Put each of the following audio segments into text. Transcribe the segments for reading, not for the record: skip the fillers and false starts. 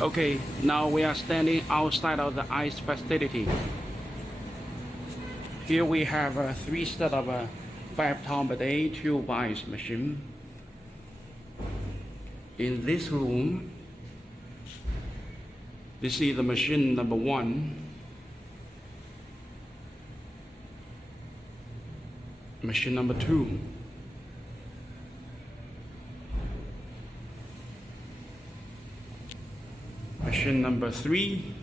Okay, now we are standing outside of the ice facility. Here we have three sets of 5 ton per day tube ice machine. In this room, this is the machine number 1. Machine number 2. Machine number 3.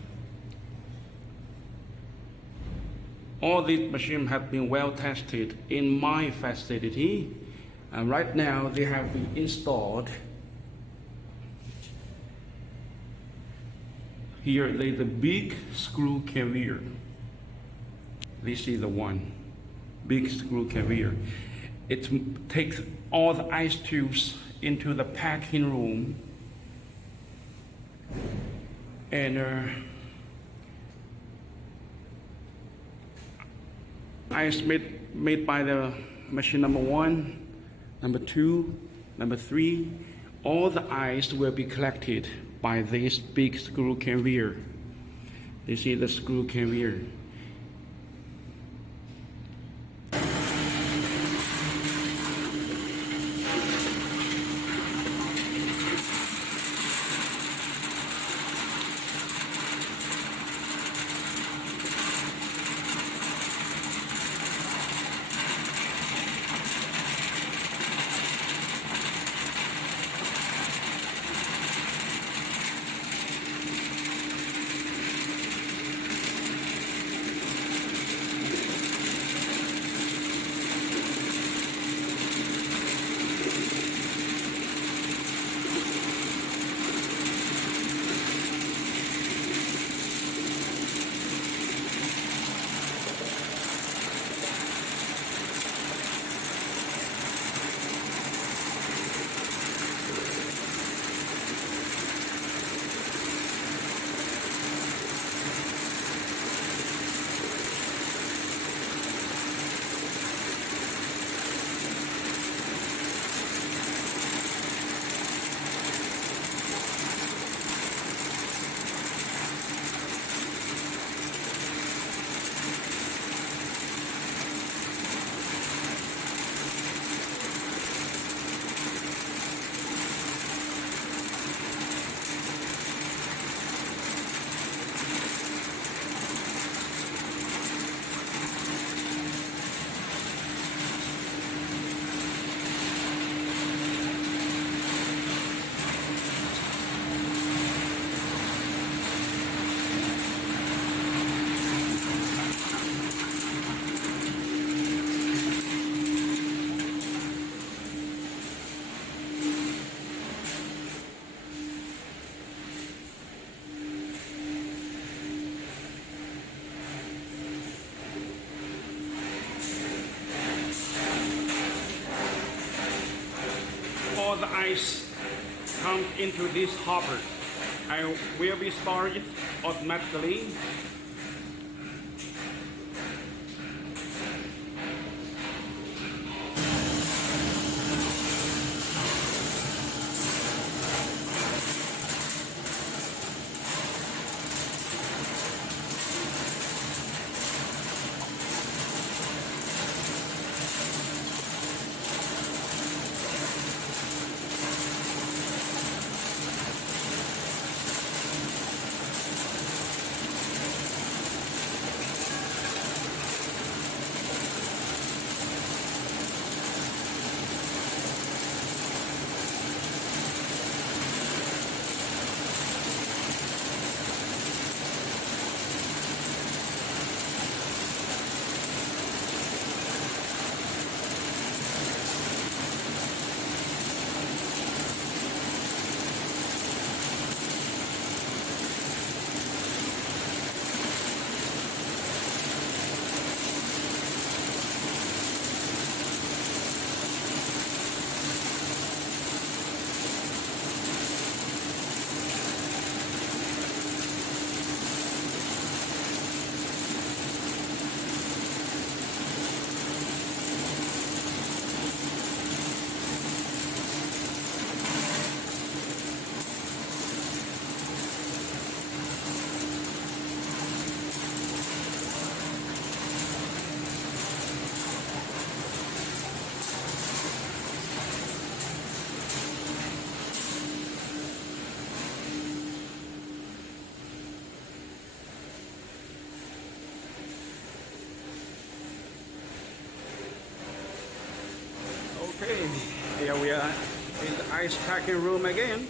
All these machines have been well tested in my facility, and right now they have been installed. Here is the big screw carrier. This is the one, big screw carrier. It takes all the ice tubes into the packing room, and ice made by the machine number 1, number 2, number 3. All the ice will be collected by this big screw carrier. This is the screw carrier. All the ice comes into this hopper. I will be stored it automatically. ice packing room again.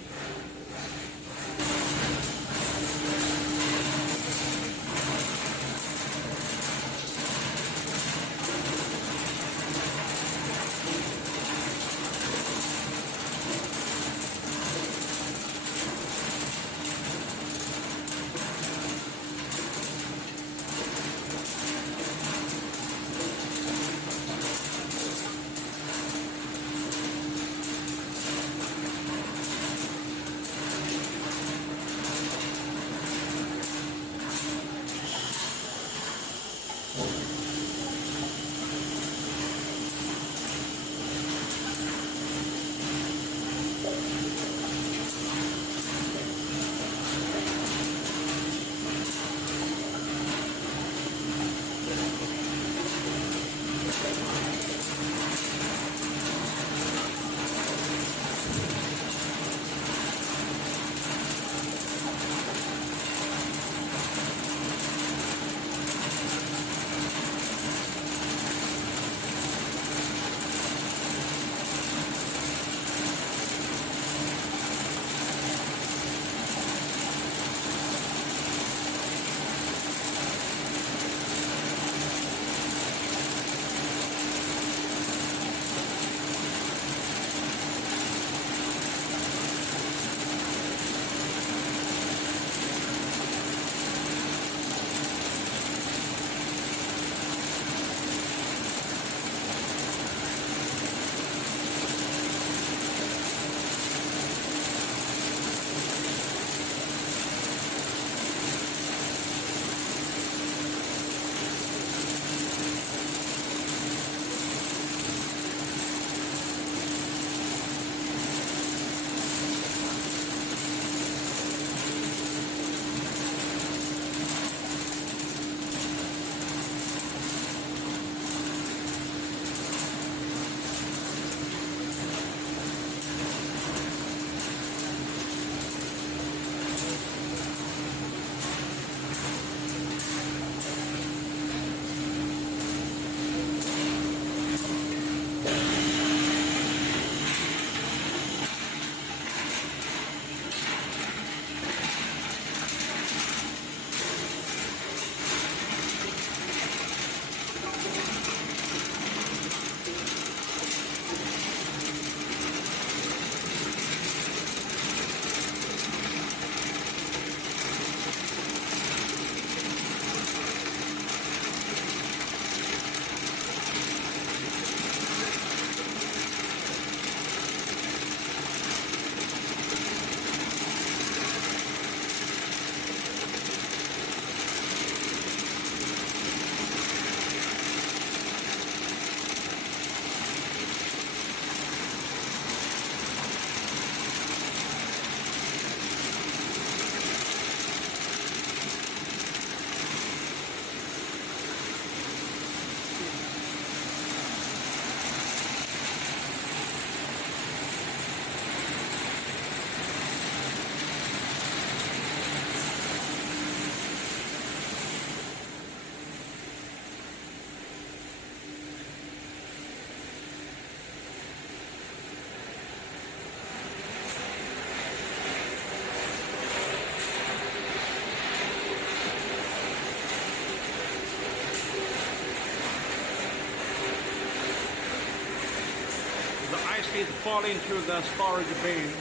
Is falling to the storage bin.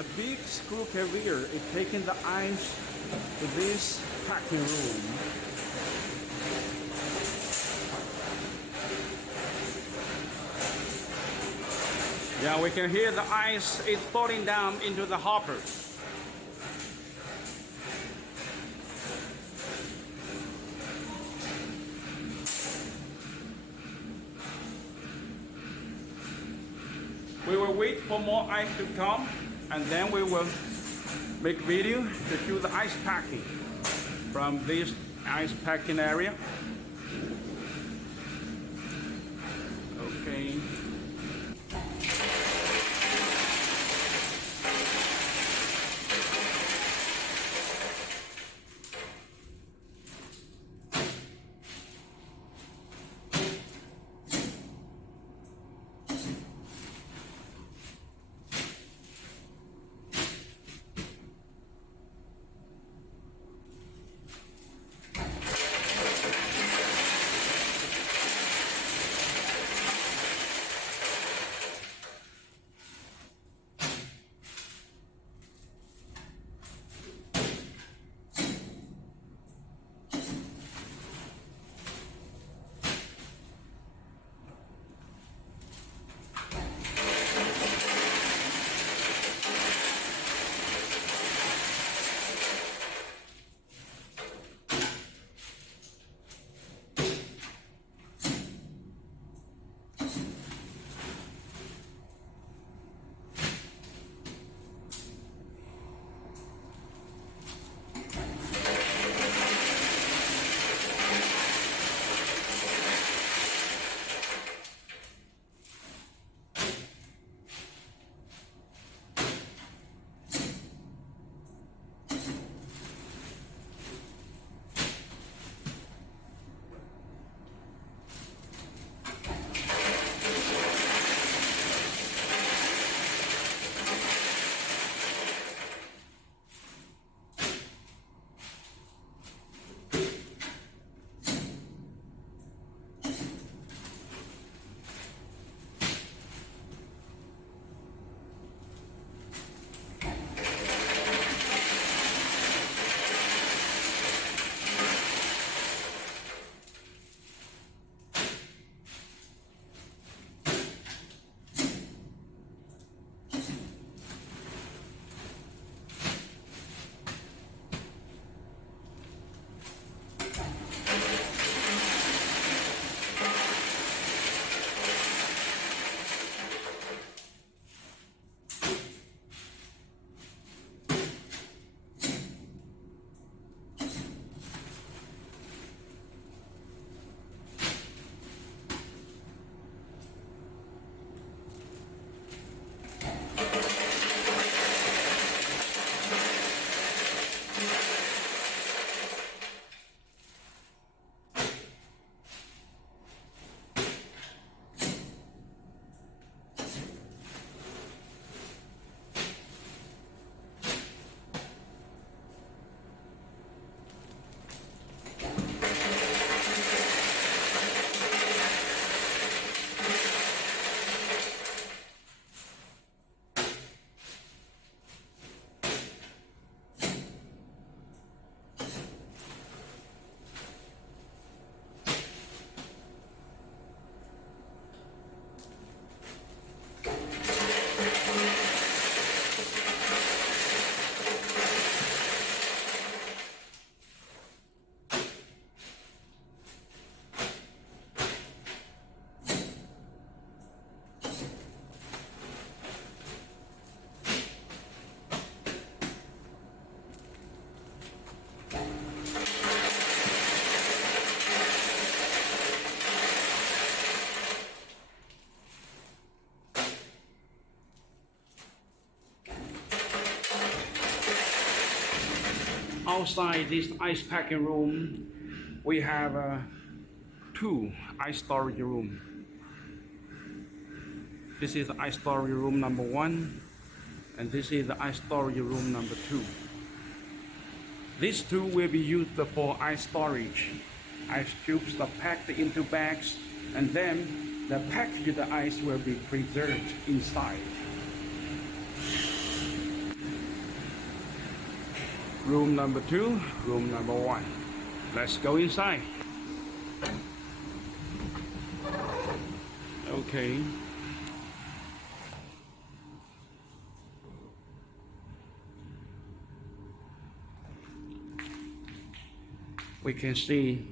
The big screw carrier is taking the ice to this packing room. Yeah, we can hear the ice is falling down into the hopper. We will wait for more ice to come, and then we will make video to show the ice packing from this ice packing area. Okay. Outside this ice packing room, we have two ice storage room. This is the ice storage room number 1, and this is the ice storage room number 2. These two will be used for ice storage. Ice cubes are packed into bags, and then the packaged ice will be preserved inside. room number 2, room number 1. Let's go inside. Okay. We can see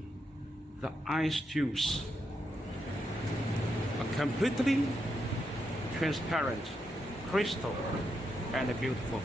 the ice tubes are completely transparent, crystal, and beautiful.